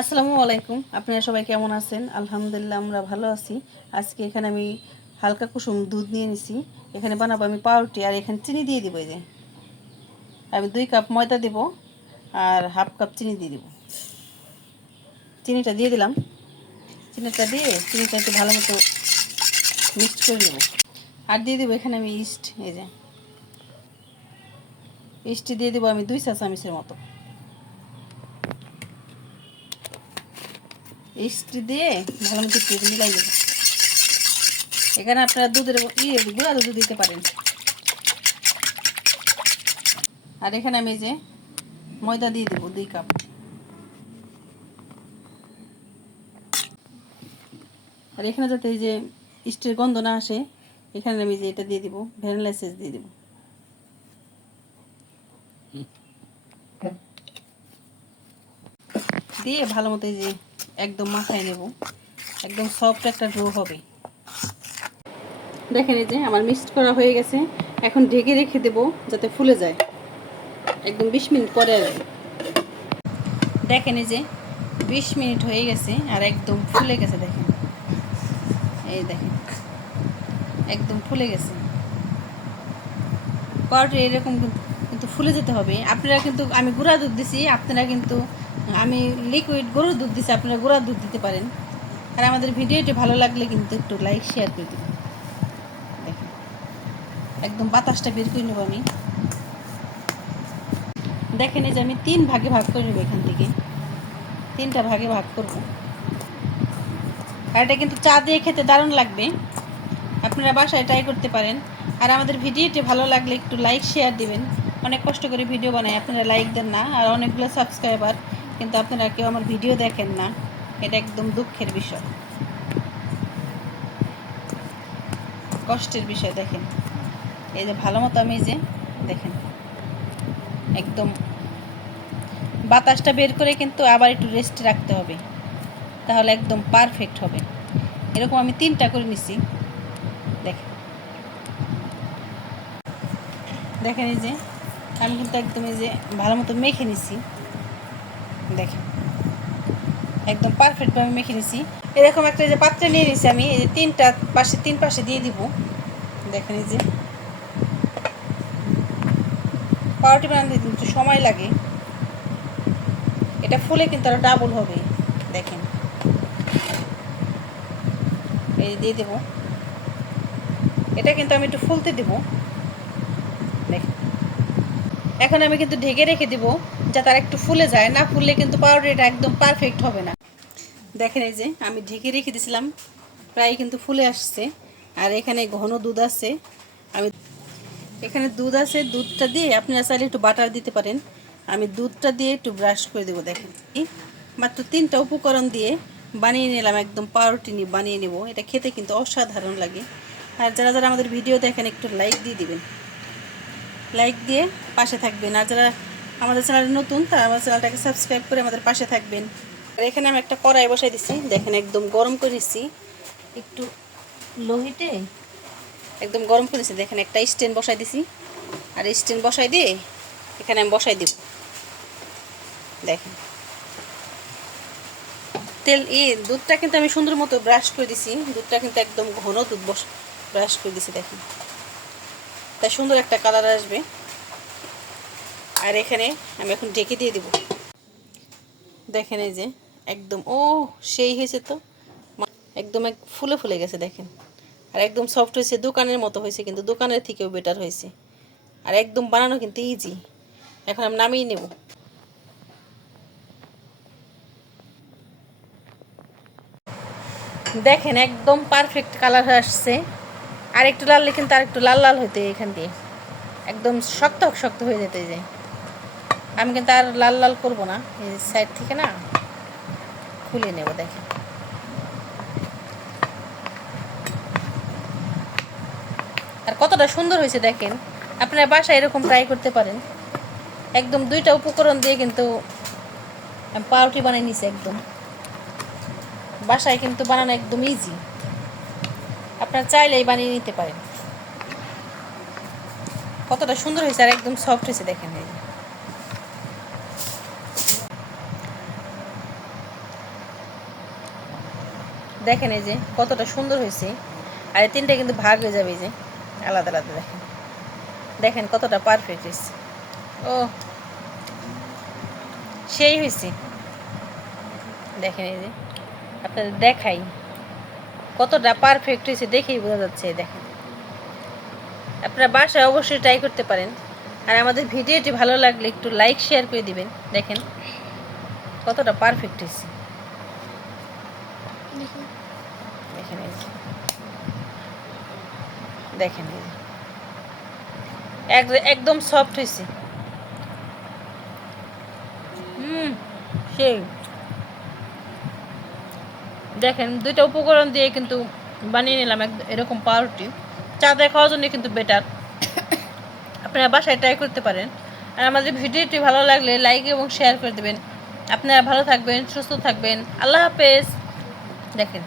আসসালামু আলাইকুম। আপনারা সবাই কেমন আছেন? আলহামদুলিল্লাহ আমরা ভালো আছি। আজকে এখানে আমি হালকা কুসুম দুধ নিয়ে নিছি। এখানে বানাবো আমি পাউরুটি, আর এখানে চিনি দিয়ে দিব। এই যে আমি 2 কাপ ময়দা দেব আর হাফ কাপ চিনি দিয়ে দিব। চিনিটা দিয়ে দিলাম। চিনিটা একটু ভালো মতো মিক্সড করে নেব। আর দিয়ে দেবো এখানে আমি ইস্ট। এই যে ইস্ট দিয়ে দেবো আমি 2 চা চামচের মতো। ইস্ট দিয়ে ভালো মতো একটু মিলাই নেব। এখানে আপনারা দুধের গুঁড়া দুধ দিতে পারেন। আর এখানে আমি যে ময়দা দিয়ে দেবো 2 কাপ। আর এখানে যাতে এই যে ইস্টের গন্ধ না আসে, এখানে আমি যে এটা দিয়ে দিব, ভ্যানিলা এসেন্স দিয়ে দিব। দিয়ে ভালো মতো এই যে একদম মাখায় নেব। একদম সফট একটা ডো হবে। দেখেন এই যে আমার মিক্সড করা হয়ে গেছে। এখন ঢেকে রেখে দেব যাতে ফুলে যায়। একদম 20 মিনিট পরে আসবে। দেখেন এই যে 20 মিনিট হয়ে গেছে আর একদম ফুলে গেছে। দেখেন এই দেখেন একদম ফুলে গেছে। পাউরুটি এরকম কিন্তু ফুলে যেতে হবে। আপনারা কিন্তু আমি গুঁড়া দুধ দিছি, আপনারা কিন্তু আমি লিকুইড গরুর দুধ দিছি, আপনারা গুঁড়া দুধ দিতে পারেন। আর আমাদের ভিডিওটি ভালো লাগলে কিন্তু একটু লাইক শেয়ার করে দেবেন। দেখেন একদম বাতাসটা বের করে নেব আমি। দেখেন এই যে আমি 3 ভাগে ভাগ করে নেব। এখান থেকে 3টা ভাগে ভাগ করব। আর এটা কিন্তু চা দিয়ে খেতে দারুণ লাগবে। আপনারা বাসায় ট্রাই করতে পারেন। আর আমাদের ভিডিওটি ভালো লাগলে একটু লাইক শেয়ার দিবেন। অনেক কষ্ট করে ভিডিও বানাই, আপনারা লাইক দেন না। আর অনেকগুলো সাবস্ক্রাইবার, কিন্তু আপনারা কেউ আমার ভিডিও দেখেন না। এটা একদম দুঃখের বিষয়, কষ্টের বিষয়। দেখেন এই যে ভালো মতো আমি যে দেখেন একদম বাতাসটা বের করে কিন্তু আবার একটু রেস্ট রাখতে হবে, তাহলে একদম পারফেক্ট হবে। এরকম আমি 3টা করে নিছি। দেখেন দেখেন এই যে আমি কিন্তু একদম এই যে ভালো মতো মেখে নিছি। দেখেন একদম পারফেক্টভাবে মেখে নিছি। এরকম একটা যে পাত্রে নিয়ে নিছি আমি। এই যে 3 পাশে দিয়ে দিব। দেখেন এই যে পাউরুটি বানাতে কিন্তু সময় লাগে, এটা ফুলে কিন্তু আরো ডাবল হবে। দেখেন এই দিয়ে দেব। এটা কিন্তু আমি একটু ফুলতে দেব। দেখেন এখন আমি কিন্তু ঢেকে রেখে দেব যাতে আর একটু ফুলে যায়। না ফুললে কিন্তু পাউরুটিটা একদম পারফেক্ট হবে না। দেখেন এই যে আমি ঢেকে রেখে দিয়েছিলাম, প্রায় কিন্তু ফুলে আসছে। আর এখানে ঘন দুধ আছে। আমি এখানে দুধ আছে, দুধটা দিয়ে আপনারা চাইলে একটু বাটার দিতে পারেন। আমি দুধটা দিয়ে একটু ব্রাশ করে দেবো। দেখেন মাত্র 3টা উপকরণ দিয়ে বানিয়ে নিলাম, একদম পাউরুটি বানিয়ে নেব। এটা খেতে কিন্তু অসাধারণ লাগে। আর যারা যারা আমাদের ভিডিও দেখেন একটু লাইক দিয়ে দিবেন, লাইক দিয়ে পাশে থাকবেন। আর যারা আমাদের চ্যানেলে নতুন তারা আমার চ্যানেলটাকে সাবস্ক্রাইব করে আমাদের পাশে থাকবেন। আর এখানে আমি একটা কড়াই বসাই দিচ্ছি। দেখেন একদম গরম করে দিচ্ছি, একটু লো হিটে একদম গরম করেছি। দেখেন একটা স্ট্যান্ড বসাই দিছি। আর স্ট্যান্ড বসাই দিয়ে এখানে আমি বসাই দিব। দেখেন দুধটা কিন্তু আমি সুন্দর মতো ব্রাশ করে দিছি। দুধটা কিন্তু একদম ঘন দুধ ব্রাশ করে দিছি। দেখেন তাই সুন্দর একটা কালার আসবে। আর এখানে আমি এখন ঢেকে দিয়ে দিব। দেখেন এই যে একদম সেই হয়েছে তো, একদম ফুলে ফুলে গেছে। দেখেন আর একদম সফট হয়েছে, দোকানের মতো হয়েছে, কিন্তু দোকানের থেকেও বেটার হয়েছে। আর একদম বানানো কিন্তু ইজি। এখন আমি নামিয়ে নেব। দেখেন একদম পারফেক্ট কালার হয়ে আসছে। আর একটু লাল কিন্তু আর একটু লাল লাল হইতে এখান দিয়ে একদম শক্ত শক্ত হয়ে যেতে যায়। আমি কিন্তু আর লাল লাল করবো না, এই সাইড থেকে না খুলে নেব। দেখেন আর কতটা সুন্দর হয়েছে। দেখেন আপনারা বাসায় এরকম ট্রাই করতে পারেন। একদম 2টা উপকরণ দিয়ে কিন্তু আমি পাউরুটি বানিয়ে নিছি। একদম বাসায় কিন্তু বানানো একদম ইজি, আপনারা চাইলেই বানিয়ে নিতে পারেন। কতটা সুন্দর হয়েছে আর একদম সফট হয়েছে। দেখেন দেখেন এই যে কতটা সুন্দর হয়েছে। আর এই তিনটা কিন্তু ভাগ হয়ে যাবে, এই যে আলাদা আলাদা। দেখেন দেখেন কতটা পারফেক্ট হয়েছে। ও সেই হয়েছে। দেখেন এই যে আপনাদের দেখাই কতটা পারফেক্ট হয়েছে, দেখেই বোঝা যাচ্ছে। দেখেন আপনারা বাসায় অবশ্যই ট্রাই করতে পারেন। আর আমাদের ভিডিওটি ভালো লাগলে একটু লাইক শেয়ার করে দিবেন। দেখেন কতটা পারফেক্ট হয়েছে। দেখেন এই যে দেখেন এই যে একদম সফট হয়েছে। সেই দেখেন দুইটা উপকরণ দিয়ে কিন্তু বানিয়ে নিলাম এরকম পাউরুটি। চা দিয়ে খাওয়ার জন্য কিন্তু বেটার, আপনারা বাসায় ট্রাই করতে পারেন। আর আমাদের ভিডিওটি ভালো লাগলে লাইক এবং শেয়ার করে দেবেন। আপনারা ভালো থাকবেন, সুস্থ থাকবেন। আল্লাহ হাফেজ। দেখেন